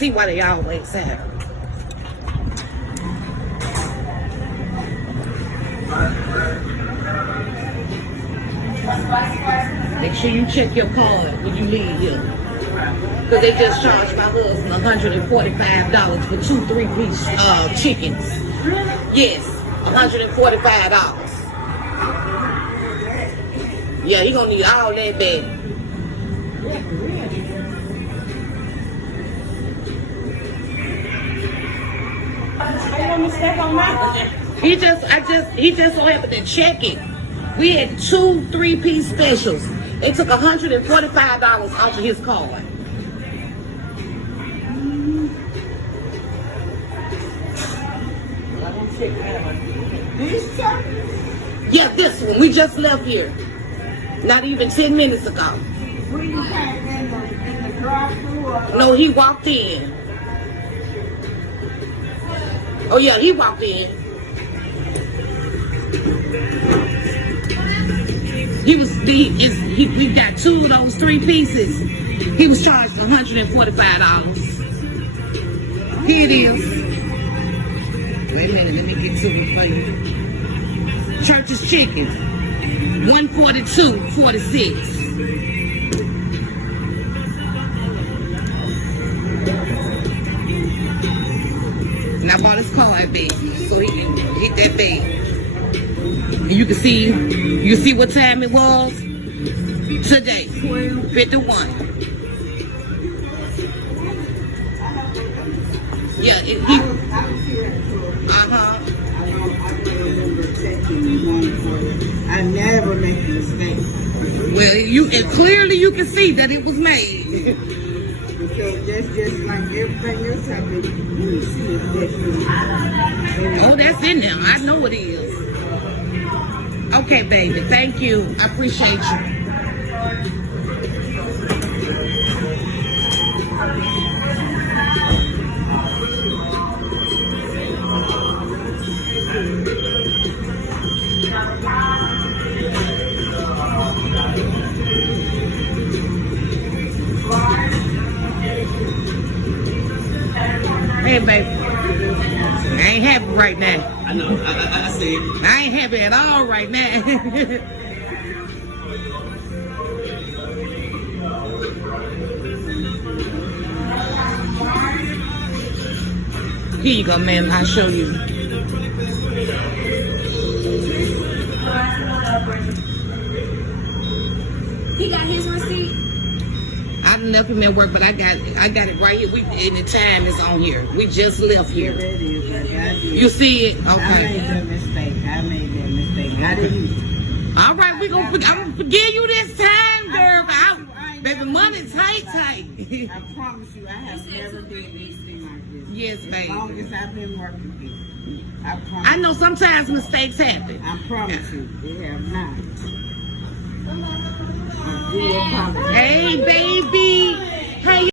See why they always have. Make sure you check your card when you leave here. Because they just charged my husband $145 for 2 3-piece chickens. Yes, $145. Yeah, he gonna need all that back. He just so happened to check it. We had 2 3-piece specials. They took $145 off of his card. Yeah, this one. We just left here. Not even 10 minutes ago. Were you paying in the drive-thru? No, he walked in. Oh yeah, he walked in. We got 2 of those 3 pieces. He was charged $145. Here it is. Wait a minute, let me get to it for you. Church's chicken, $142.46. And I bought his card back so he can hit that bag. You can see, what time it was? Today, 12:51. Yeah, I never make a mistake. Well, clearly you can see that it was made. Because that's just like everything else happened. You see it different. Oh, that's in there. I know it is. Okay, baby. Thank you. I appreciate you. Hey, baby. I ain't happy right now. I know. I see it. I ain't happy at all right now. Here you go, ma'am. I'll show you. He got his receipt. I done left him at work, but I got it right here. And the time is on here. We just left here. You see it? Okay. I made that mistake. I didn't. All right, I'm gonna forgive you this time, girl. Baby, money tight. I promise you, I have never did anything like this. Yes, baby. As long as I've been working here. I promise. I know sometimes mistakes happen. I promise you, they have not. I do apologize. Hey, baby.